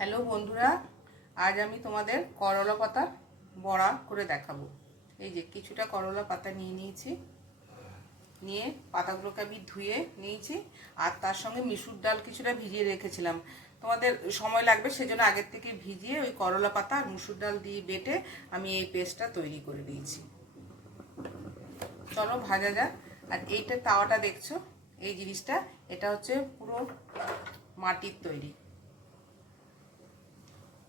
Hello বন্ধুরা, আজ আমি তোমাদের করলা পাতার বড়া করে দেখাবো। এই যে কিছুটা করলা পাতা নিয়ে নিয়েছি, নিয়ে পাতাগুলোকে আমি ধুয়ে নিয়েছি। আর তার সঙ্গে মিশুর ডাল কিছুটা ভিজিয়ে রেখেছিলাম। তোমাদের সময় লাগবে সেজন্য আগের থেকে ভিজিয়ে ওই করলা পাতা আর মুসুর ডাল দিয়ে বেটে আমি এই পেস্টটা তৈরি করে দিয়েছি। চলো ভাজা যাক। আর এইটা তাওয়াটা দেখছো, এই জিনিসটা এটা হচ্ছে পুরো মাটির তৈরি,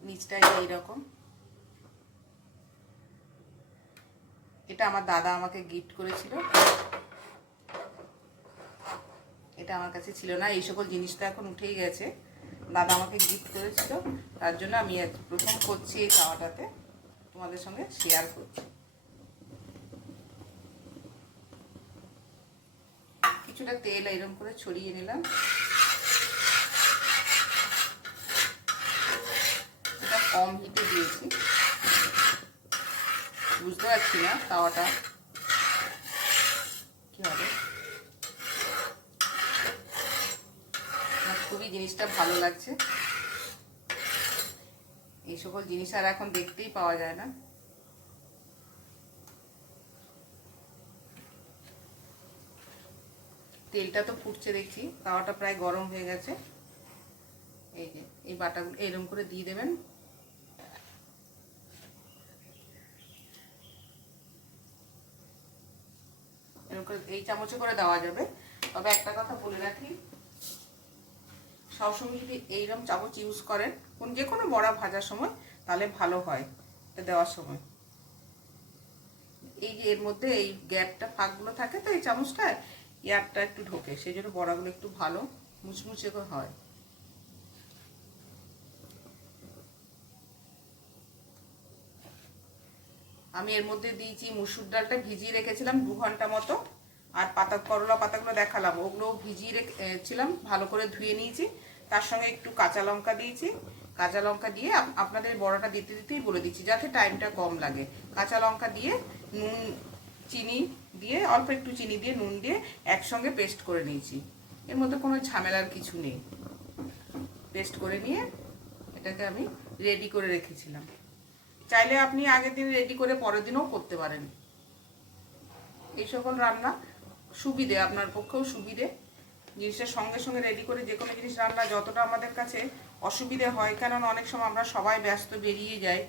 নিচটা এইরকম। এটা আমার দাদা আমাকে গিফট করেছিল, এটা আমার কাছে ছিল না। এই সকল জিনিস তো এখন উঠেই গেছে, দাদা আমাকে গিফট করেছিল, তার জন্য আমি প্রথম করছি এই তাওয়াটাতে, তোমাদের সঙ্গে শেয়ার করছি। কিছুটা তেল এরকম করে ছড়িয়ে নিলাম। এটা কম হিটে দিয়েছি, বুঝতে পারছি না তাওয়াটা কি হবে। খুবই জিনিসটা ভালো লাগছে। এই সকল জিনিস আর এখন দেখতেই পাওয়া যায় না। তেলটা তো ফুটছে দেখছি, তাওয়াটা প্রায় গরম হয়ে গেছে। এই যে এই বাটাগুলো এরকম করে দিয়ে দেবেন। এরকম করে এই চামচে করে দেওয়া যাবে। তবে একটা কথা বলে রাখি, সবসময় যদি এইরকম চামচ ইউজ করেন যে কোনো বড়া ভাজার সময়, তাহলে ভালো হয় এটা দেওয়ার সময়। এই যে এর মধ্যে এই গ্যাপটা ফাঁকগুলো থাকে, তো এই চামচটায় এয়ারটা একটু ঢোকে, সেই জন্য বড়াগুলো একটু ভালো মুচমুচে হয়। আমি এর মধ্যে দিয়েছি মুসুর ডালটা ভিজিয়ে রেখেছিলাম 2 ঘন্টা মতো। আর করলা পাতাগুলো দেখালাম, ওগুলো ভিজিয়ে রেখেছিলাম, ভালো করে ধুয়ে নিয়েছি। তার সঙ্গে একটু কাঁচা লঙ্কা দিয়েছি। কাঁচা লঙ্কা দিয়ে আপনাদের বড়াটা দিতে দিতেই বলে দিচ্ছি যাতে টাইমটা কম লাগে। কাঁচা লঙ্কা দিয়ে নুন চিনি দিয়ে, অল্প একটু চিনি দিয়ে নুন দিয়ে একসঙ্গে পেস্ট করে নিয়েছি। এর মধ্যে কোনো ঝামেলার কিছু নেই। পেস্ট করে নিয়ে এটাকে আমি রেডি করে রেখেছিলাম। চাইলে আপনি আগের দিন রেডি করে পরের দিনও করতে পারেন। এই সকল রান্না সুবিধে, আপনার পক্ষেও সুবিধে। জিনিসটা সঙ্গে সঙ্গে রেডি করে যে কোনো জিনিস রান্না যতটা আমাদের কাছে অসুবিধে হয়, কেননা অনেক সময় আমরা সবাই ব্যস্ত বেরিয়ে যাই,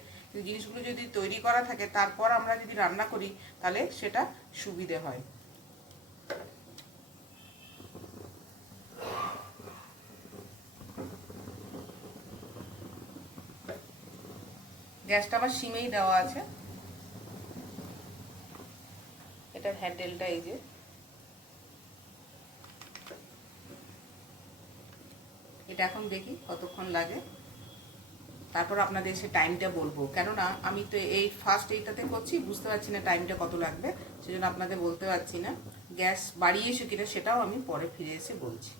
জিনিসগুলো যদি তৈরি করা থাকে তারপর আমরা যদি রান্না করি তাহলে সেটা সুবিধে হয়। গ্যাসটা আমার সিমেই দেওয়া আছে। এটার হ্যান্ডেলটা এই যে, এটা এখন দেখি কতক্ষণ লাগে, তারপর আপনাদের সে টাইমটা বলবো। কেননা আমি তো এই ফার্স্ট এইটাতে করছি, বুঝতে পারছি না টাইমটা কত লাগবে, সেজন্য আপনাদের বলতে পারছি না। গ্যাস বাড়িয়েছি কিনা সেটাও আমি পরে ফিরে এসে বলছি।